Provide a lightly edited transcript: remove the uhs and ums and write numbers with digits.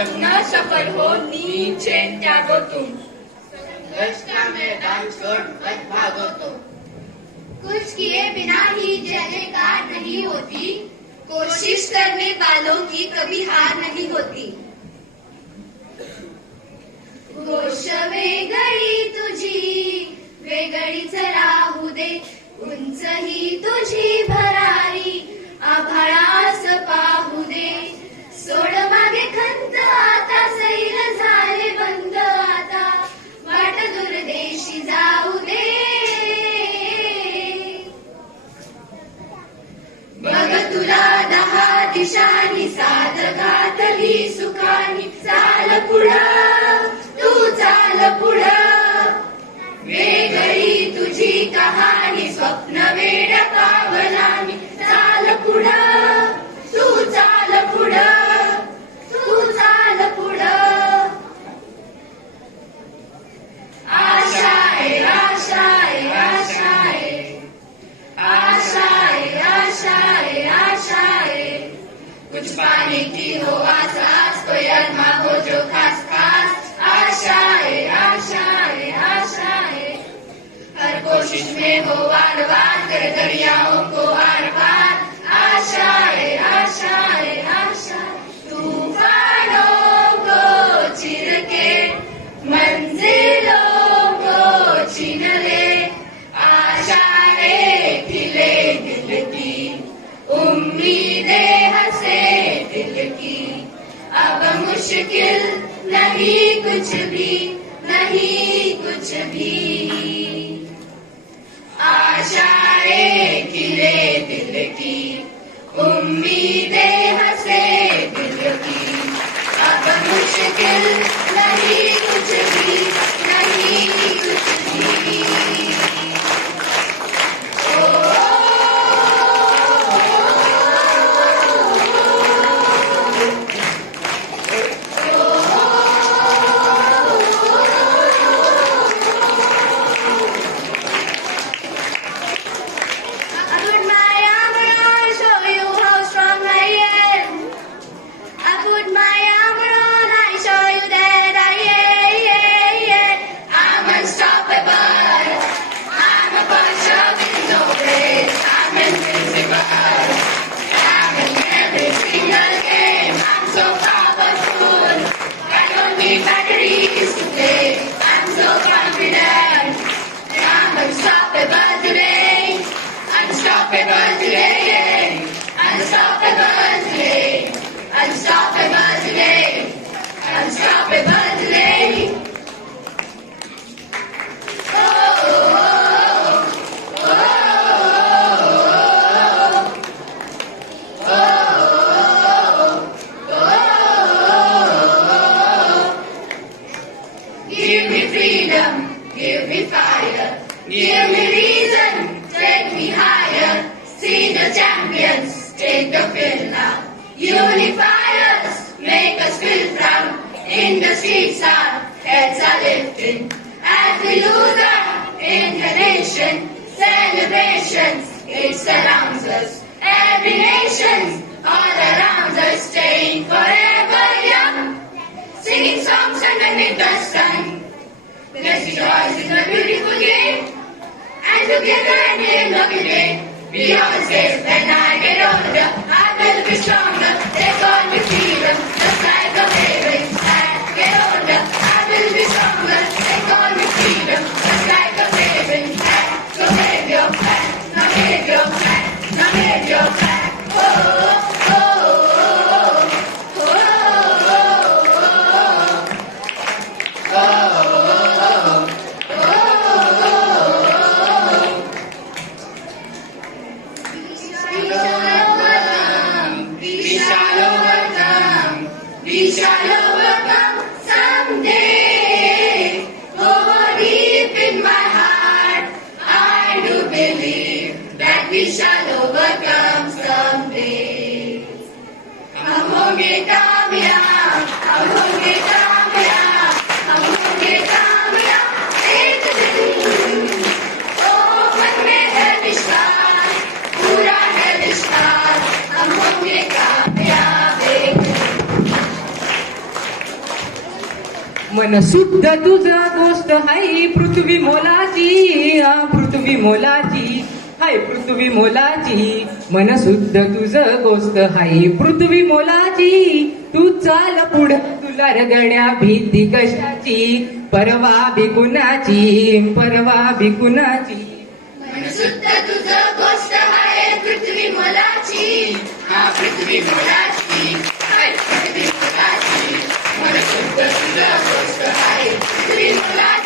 न सफल हो नींद चैन त्यागो तुम। संघर्ष का मैदान छोड़ मत भागो तुम। कुछ किए बिना ही जय जयकार नहीं होती, कोशिश करने वालों की कभी हार नहीं होती। गोष्ट वेगळी तुझी वेगळीच राहू दे, उंच ही तुझी भरारी आभाळास पाहू दे। सोड मागे खंत आता सैल झाले बंद आता, वाट दुर्देशी जाऊ दे। बघ तुला 10 दिशांनी साथ घातली सुखानी, चाल पुढं तू चाल पुढं। वेगळी तुझी कहाणी स्वप्न वेड पावलानी, चाल पुढं तू चाल पुढं तू चाल पुढं। आशाए आशाए आशाए आशाए आशाए आशाए, कुछ पाने की हो आस आस, कोई अरमा हो जो खास खास। आशाए आशाए आशाए, हर कोशिश में हो वार वार, कर दरियाओं को आर पार। आशाए आशाए आशाए, तूफानों को चिर के मंजिलों को छीन ले। आशाएं खिले दिल की, उम्मीदें हंसे दिल की, अब मुश्किल नहीं कुछ भी, नहीं कुछ भी। आशाएं खिले दिल की, उम्मीदें हंसे दिल की, अब मुश्किल नहीं कुछ भी, नहीं कुछ भी। Give me fire, give me reason, take me higher. See the champions, take the field now. Unify us, make us feel proud. In the streets our heads are lifting. As we lose our incarnation, celebrations, it surrounds us. Every nation, all around us, staying forever young. Singing songs underneath the sun. Let's rejoice in the beautiful game, and together and live every day. We all say, when I get older, I will be stronger. They call me freedom, just like a waving flag. Get older, I will be stronger. They call me freedom, just like a waving flag. So wave your flag, now wave your flag, now wave your flag. Oh, oh, oh, oh, oh, oh, oh. Shalom. मन शुद्ध तुझं गोष्ट हाय पृथ्वी मोलाची, पृथ्वी मोलाची, हाय पृथ्वी मोलाची. मन शुद्ध तुझं गोष्ट हाय पृथ्वी मोलाची. तू चाल पुढं तुला रगड्या भीती कशाची, परवा भिकुणाची, परवा भिकुणाची. मन शुद्ध तुझं गोष्ट आहे पृथ्वी मोलाची, हा पृथ्वी मोलाची, हाय पृथ्वी मोलाची. मन शुद्ध तुझं गोष्ट आहे पृथ्वी मोलाची.